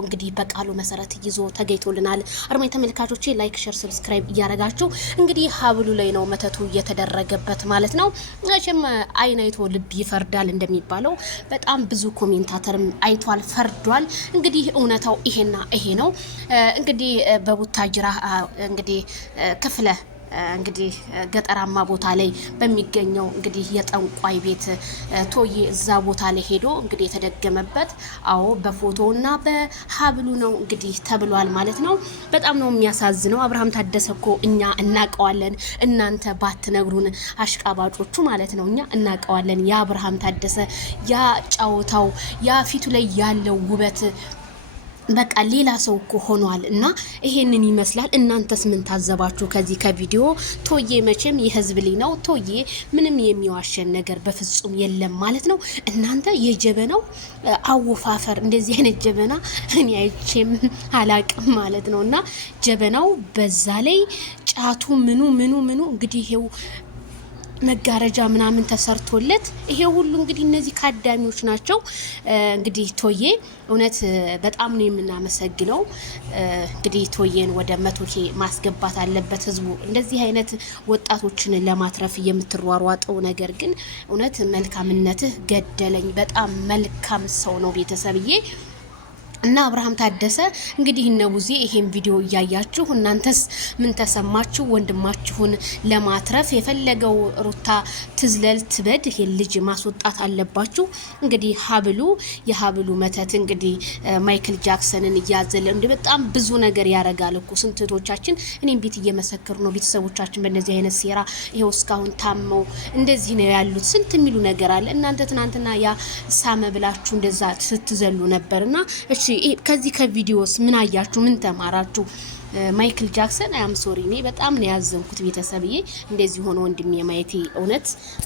እንግዲህ በቃሉ መሰረት ይዞ ተገይቶልናል። አርማይ ተመልካቾቼ ላይክ ሼር ሰብስክራይብ እያረጋችሁ እንግዲህ ሀብሉ ላይ ነው መተቱ እየተደረገበት ማለት ነው። እሺም አይን አይቶ ልብ ይፈርዳል እንደሚባለው በጣም ብዙ ኮሜንታተርም አይቷል ፈርዷል። እንግዲህ እውነታው ይሄና ይሄ ነው። እንግዲህ በቡታጅራ እንግዲህ ክፍለ እንግዲህ ገጠራማ ቦታ ላይ በሚገኘው እንግዲህ የጠንቋይ ቤት ቶዬ እዛ ቦታ ላይ ሄዶ እንግዲህ የተደገመበት አዎ በፎቶና በሀብሉ ነው እንግዲህ ተብሏል ማለት ነው። በጣም ነው የሚያሳዝነው። አብርሃም ታደሰ እኮ እኛ እናቀዋለን፣ እናንተ ባትነግሩን አሽቃባጮቹ ማለት ነው። እኛ እናቀዋለን። ያ አብርሃም ታደሰ ያ ጫወታው ያ ፊቱ ላይ ያለው ውበት በቃ ሌላ ሰው እኮ ሆኗል። እና ይሄንን ይመስላል። እናንተስ ምን ታዘባችሁ ከዚህ ከቪዲዮ? ቶዬ መቼም የህዝብ ልጅ ነው። ቶዬ ምንም የሚዋሸን ነገር በፍጹም የለም ማለት ነው። እናንተ የጀበናው አወፋፈር እንደዚህ አይነት ጀበና እኔ አይቼም አላቅም ማለት ነው። እና ጀበናው በዛ ላይ ጫቱ ምኑ እንግዲህ ይሄው መጋረጃ ምናምን ተሰርቶለት ይሄ ሁሉ እንግዲህ እነዚህ ካዳሚዎች ናቸው። እንግዲህ ቶዬ እውነት በጣም ነው የምናመሰግነው። እንግዲህ ቶዬን ወደ 100K ማስገባት አለበት ህዝቡ። እንደዚህ አይነት ወጣቶችን ለማትረፍ የምትሯሯጠው ነገር ግን እውነት መልካምነትህ ገደለኝ። በጣም መልካም ሰው ነው ቤተሰብዬ። እና አብርሃም ታደሰ እንግዲህ እነ ቡዜ ይሄን ቪዲዮ እያያችሁ እናንተስ ምን ተሰማችሁ? ወንድማችሁን ለማትረፍ የፈለገው ሩታ ትዝለል ትበድ ይሄን ልጅ ማስወጣት አለባችሁ። እንግዲህ የሀብሉ መተት እንግዲህ ማይክል ጃክሰንን እያዘለ እንደ በጣም ብዙ ነገር ያረጋል እኮ ስንቶቻችን እኔም ቤት እየመሰከሩ ነው። ቤተሰቦቻችን በእነዚህ አይነት ሴራ ይሄው እስካሁን ታመው እንደዚህ ነው ያሉት። ስንት የሚሉ ነገር አለ። እናንተ ትናንትና ያ ሳመ ብላችሁ እንደዛ ስትዘሉ ነበርና እሺ ከዚህ ከቪዲዮስ ምን አያችሁ? ምን ተማራችሁ? ማይክል ጃክሰን አም ሶሪ እኔ በጣም ነው ያዘንኩት ቤተሰብዬ። እንደዚህ ሆኖ ወንድሜ ማየቴ እውነት